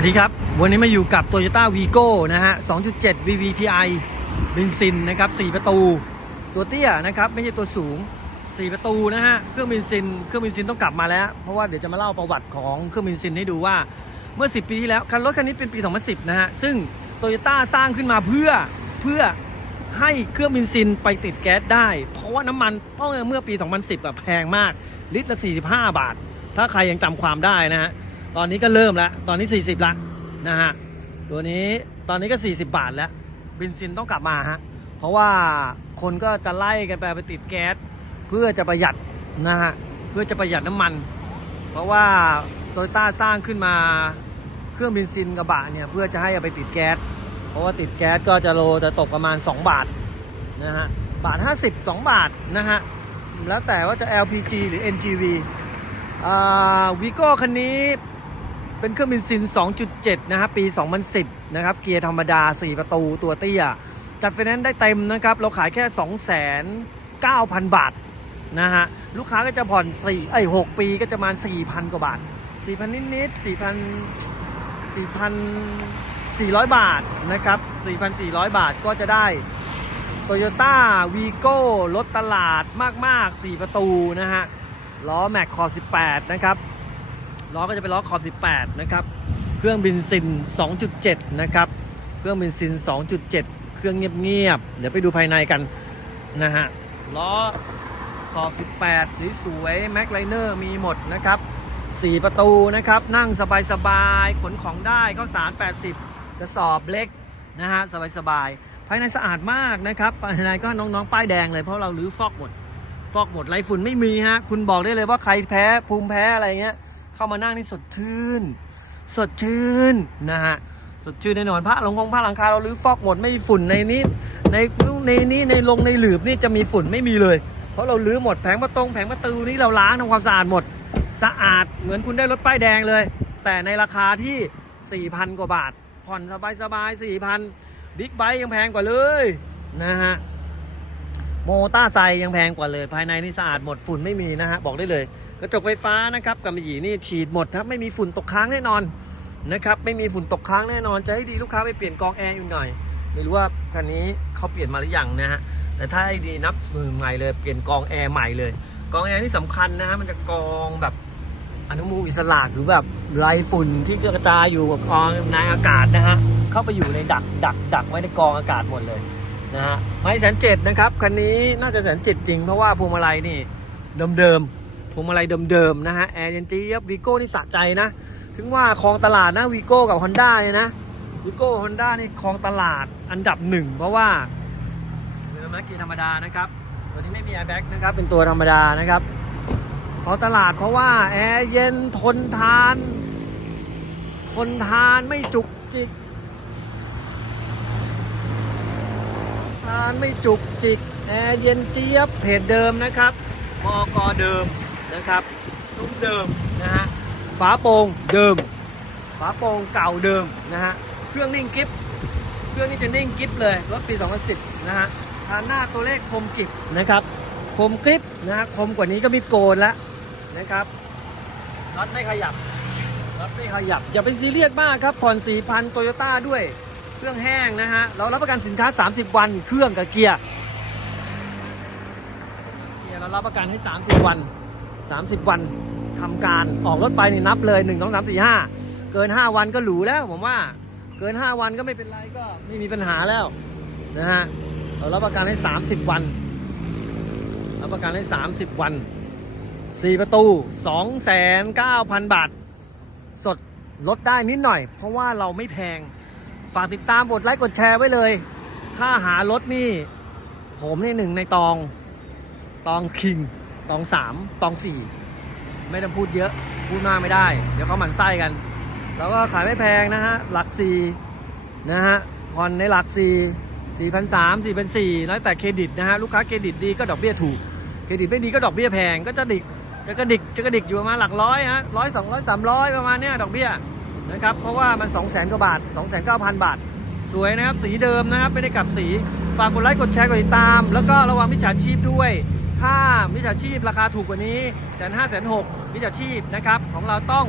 วัสดีครับ วันนี้มาอยู่กับ Toyota Vigo นะฮะ 2.7 VVTi บินซินนะครับ 4 ประตู ตัวเตี้ยนะครับ ไม่ใช่ตัวสูง 4 ประตูนะฮะ เครื่องบินซิน เครื่องบินซินต้องกลับมาแล้ว เพราะว่าเดี๋ยวจะมาเล่าประวัติของเครื่องบินซินให้ดูว่า เมื่อ 10 ปีที่แล้ว คันรถคันนี้เป็นปี 2010 นะฮะ ซึ่ง Toyota สร้างขึ้นมาเพื่อ เพื่อให้เครื่องบินซินไปติดแก๊สได้ เพราะว่าน้ำมันต้องเมื่อปี 2010อะแพงมาก ลิตรละ 45 บาท ถ้าใครยังจำความได้นะฮะ ตอนนี้ก็เริ่มแล้วตอนนี้ 40ละนะฮะตัวนี้ตอนนี้ก็ 40 บาทแล้วเบนซินต้องกลับมาฮะเพราะว่าคนก็จะไล่กันไปไปติดแก๊สเพื่อจะประหยัดนะฮะเพื่อจะประหยัดน้ำมัน เพราะว่าโตโยต้าสร้างขึ้นมาเครื่องเบนซินกระบะเนี่ยเพื่อจะให้เอาไปติดแก๊สเพราะว่าติดแก๊สก็จะโลจะตกประมาณ 2 บาทนะฮะบาท 50 2 บาทนะฮะแล้วแต่ว่าจะ LPG หรือ NGV อ่าวีโก้คันนี้ เป็นเครื่องบินซิน 2.7 นะครับปี 2010 นะครับ เกียร์ธรรมดา 4 ประตูตัวเตี้ย จัดไฟแนนซ์ได้เต็มนะครับ เราขายแค่ 2,900,000บาทนะฮะ ลูกค้าก็จะผ่อน 4 ไอ้6ปีก็จะมาณ4,000 กว่าบาท 4,000 นิดๆ 4,000 4,400 บาทนะครับ 4,400 บาทก็จะได้ Toyota Vigo รถตลาดมาก ๆ 4 ประตูนะฮะ ล้อแม็กคอ18 นะครับ ล้อก็จะเป็นล้อขอบ 18 นะครับ เครื่องบินซิน 2.7 นะครับ เครื่องบินซิน 2.7 เครื่องเงียบๆ เดี๋ยวไปดูภายในกันนะฮะ ล้อขอบ 18 สีสวยแม็กไลเนอร์มีหมดนะครับ 4 ประตูนะครับ นั่งสบายๆ ขนของได้ก็สาร 80 กระสอบเล็กนะฮะ สบายๆ ภายในสะอาดมากนะครับ ภายในก็น้องๆ ป้ายแดงเลยเพราะเราลื้อฟอกหมด ฟอกหมดไรฝุ่นไม่มีฮะ คุณบอกได้เลยว่าใครแพ้ภูมิแพ้อะไรเงี้ย เข้ามานั่งนี่สดชื่น สดชื่นนะฮะสดชื่นแน่นอนผ้าหลังคงผ้าหลังคาเราลื้อฟอกหมดไม่มีฝุ่นในนี้ ในในนี้ในลงในหลืบนี่จะมีฝุ่นไม่มีเลย เพราะเราลื้อหมดแผงประตงแผงประตูนี่เราล้างทำความสะอาดหมด สะอาดเหมือนคุณได้รถป้ายแดงเลย แต่ในราคาที่ 4,000 กว่าบาท ผ่อนสบายสบาย4,000บิ๊กไบค์ยังแพงกว่าเลยนะฮะโมต้าไซยังแพงกว่าเลย ภายในนี่สะอาดหมดฝุ่นไม่มีนะฮะบอกได้เลย กระจกไฟฟ้านะครับกำมะหยี่นี่ฉีดหมดครับไม่มีฝุ่นตกค้างแน่นอนนะครับไม่มีฝุ่นตกค้างแน่นอน จะให้ดีลูกค้าไปเปลี่ยนกองแอร์อยู่หน่อย ไม่รู้ว่าคันนี้เขาเปลี่ยนมาหรือยังนะฮะแต่ถ้าให้ดีนับมือใหม่เลยเปลี่ยนกองแอร์ใหม่เลยกองแอร์นี่สำคัญนะฮะมันจะกองแบบอนุมูลอิสระหรือแบบไรฝุ่นที่กระจายอยู่กับกองในอากาศนะฮะเข้าไปอยู่ในดักดักดักไว้ในกองอากาศหมดเลยนะฮะไม่แสนเจ็ดนะครับคันนี้น่าจะแสนเจ็ดจริงเพราะว่าพวงมาลัยนี่เดิมๆ วงมาลัยเดิมๆนะฮะแอร์เย็นจี๊ยบวีโก้นี่สะใจนะ ถึงว่าครองตลาดนะวีโก้กับ Honda เนี่ยนะวีโก้ฮอนด้านี่ครองตลาดอันดับหนึ่งเพราะว่าเป็นแม็กกี้ธรรมดานะครับตัวนี้ไม่มีแอร์แบ็กนะครับเป็นตัวธรรมดานะครับครองตลาดเพราะว่าแอร์เย็นทนทาน ทนทานไม่จุกจิกทานไม่จุกจิกแอร์เย็นเจี๊ยบเพจเดิมนะครับมอกอเดิม นะครับซุ้มเดิมนะฮะฝาโปร่งเดิม ฝาโปร่งเก่าเดิมนะฮะเครื่องนิ่งกิฟเครื่องนี้จะนิ่งกิฟเลยรถปี 2010 นะฮะทานหน้าตัวเลขคมกิฟนะครับคมกริบนะฮะคมกว่านี้ก็มีโกนแล้วนะครับน็อตไม่ขยับน็อตไม่ขยับอย่าไปซีเรียสมากครับผ่อน4,000โตโยต้าด้วยเครื่องแห้งนะฮะเรารับประกันสินค้า 30 วัน เครื่องกับเกียร์เกียร์เรารับประกันให้ 30 วัน 30 วันทำการออกรถไปนี่นับเลย1 2 3 4 5 เกิน 5 วันก็หรูแล้วผมว่าเกิน 5 วันก็ไม่เป็นไรก็ไม่มีปัญหาแล้วนะฮะเรารับประกันให้ 30 วันรับประกันให้ 30 วัน 4 ประตู 2,900 บาท สดลดได้นิดหน่อย เพราะว่าเราไม่แพง ฝากติดตามกดไลค์กดแชร์ไว้เลย ถ้าหารถนี่ ผมนี่หนึ่งในตอง ตองคิง ตองสามตองสี่ไม่ต้องพูดเยอะพูดมากไม่ได้ เดี๋ยวเขาหมั่นไส้กัน แล้วก็ขายไม่แพงนะฮะ หลักสี่นะฮะผ่อนในหลักสี่สี่พันสามสี่พันสี่แล้วแต่เครดิตนะฮะ ลูกค้าเครดิตดีก็ดอกเบี้ยถูก เครดิตไม่ดีก็ดอกเบี้ยแพง ก็จะดิกจะกระดิกจะกระดิกอยู่ประมาณหลักร้อยฮะร้อยสองร้อยสามร้อยประมาณเนี้ยดอกเบี้ยนะครับ เพราะว่ามัน2 0 0 0 0 0กว่าบาท2 9 0 0 0บาท สวยนะครับ สีเดิมนะครับ ไม่ได้กลับสี ฝากกดไลค์ กดแชร์ กดติดตาม แล้วก็ระวังมิจฉาชีพด้วย ถ้ามิจฉาชีพราคาถูกกว่านี้แสนห้าแสนหกมิจฉาชีพนะครับของเราต้อง